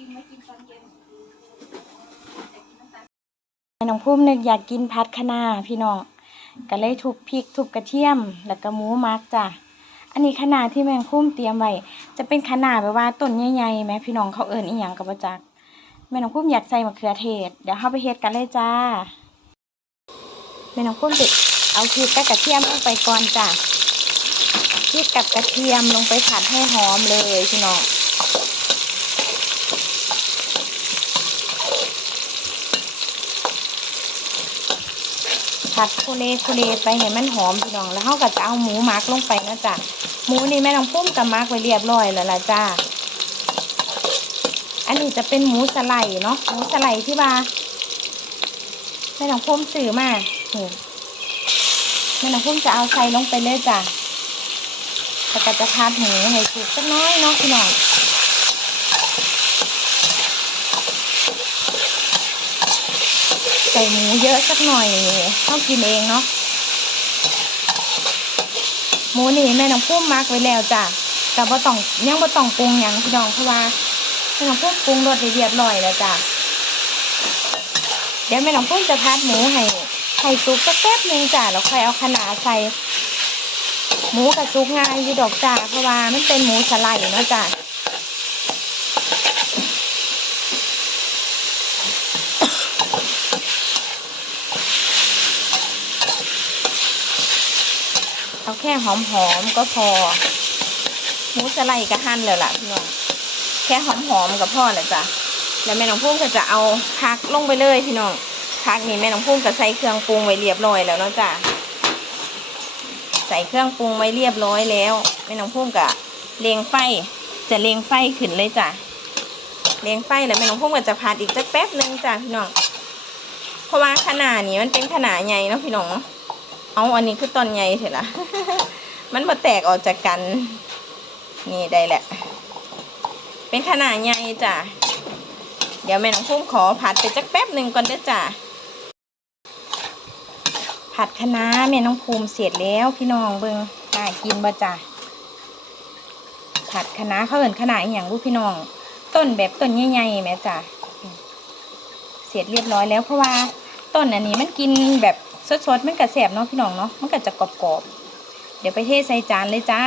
กินไม่กินตอนเย็นแต่กินน้ำตาลน้องพุ่มนึกอยากกินพัดคะนาพี่น้องก็เลยทุบพริกทุบกระเทียม แล้วก็หมูมักจ้ะอันนี้คนาที่แมงพุ่มเตรียมไว้จะเป็นคนาแบบว่าต้นใหญ่ๆไหมพี่น้องเขาเอิ้นอีหยังก็บ่จักแม่น้องพุ่มอยากใส่มะเขือเทศ เดี๋ยวเฮาไปเฮ็ดกันเลยจ้าแม่น้องพุ่มจะเอาพริกกับกระเทียมลงไปก่อนจ้ะพริกกับกระเทียมลงไปผัดให้หอมเลยพี่น้อง ผัดโคเลโคเลไปให้มันหอมพี่น้องแล้วเขาก็จะเอาหมูหมักลงไปนะจ๊ะหมูนี่แม่น้องปุ้มกับมักไว้เรียบร้อยแล้วล่ะจ้าอันนี้จะเป็นหมูสไลด์เนาะหมูสไลด์ที่ว่าแม่น้องปุ้มซื้อมาแม่น้องปุ้มจะเอาใส่ลงไปเลยจ้ะแล้วก็จะพัดหมูให้สุกสักน้อยเนาะพี่น้อง ส่หมูเยอะสักหน่อยเขากินเองเนาะหมูนี่แม่น้องพุ่มมักไว้แล้วจ้ะแต่บ่ต้องยังบ่ต้องปรุงหยังพี่น้องเพราะว่าแม่น้องพุ่มปรุงรสเรียบร้อยแล้วจ้ะเดี๋ยวแม่น้องพุ่มจะพัดหมูให้ให้สุกสักแป๊บหนึงจ้ะแล้วค่อยเอาขนาใส่หมูกับซุกง่ายอยู่ดอกจ้ะเพราะว่ามันเป็นหมูสไลด์เนาะจ้ะ แค่หอมๆก็พอหมูสไลด์ก็หั่นแล้วล่ะพี่น้องแค่หอมๆก็พอแหล้วจ้ะแล้วแม่น้องพุ่มก็จะเอาผักลงไปเลยพี่น้องผักนี่แม่น้องพุ่มก็ใส่เครื่องปรุงไว้เรียบร้อยแล้วเนาะจ้ะใส่เครื่องปรุงไว้เรียบร้อยแล้วแม่น้องพุ่มก็เลงไฟจะเลงไฟขึ้นเลยจ้ะเลงไฟแล้วแม่น้องพุ่มก็จะผัดอีกสักแป๊บนึงจ้ะพี่น้องเพราะว่าขนาดนี้มันเป็นขนาดใหญ่เนาะพี่น้องเนาะ เอาอันนี้คือตอนใหญ่เถอะละมันมาแตกออกจากกัน นี่ได้แหละ เป็นขนาดใหญ่จ้ะ เดี๋ยวแม่น้องพุ่มขอผัดไปจักแป๊บหนึ่งก่อนเด้อจ้ะผัดคะน้าแม่น้องภูมิเสร็จแล้วพี่น้องเบิงน่ากินบ่จ้ะผัดคะน้าเขาเอินขนาดอย่างลูกพี่น้อง ต้นแบบต้นใหญ่ๆแม่จ้ะเสร็จเรียบร้อยแล้วเพราะว่าต้นอันนี้มันกินแบบ สดๆมันกระแสบเนาะพี่น้องเนาะมันก็จะกรอบๆเดี๋ยวไปเทใส่จานเลยจ้า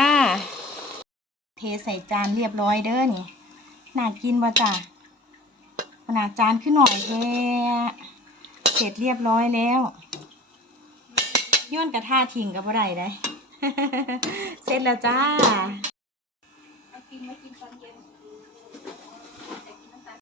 เทใส่จานเรียบร้อยเด้อนี่น่ากินบ่จ้ะขนาดจานขึ้นหน่อยแค่เสร็จเรียบร้อยแล้วย้อนกระทาทิ้งกับอะไรได้เสร็จแล้วจ้าเอากินไม่กิน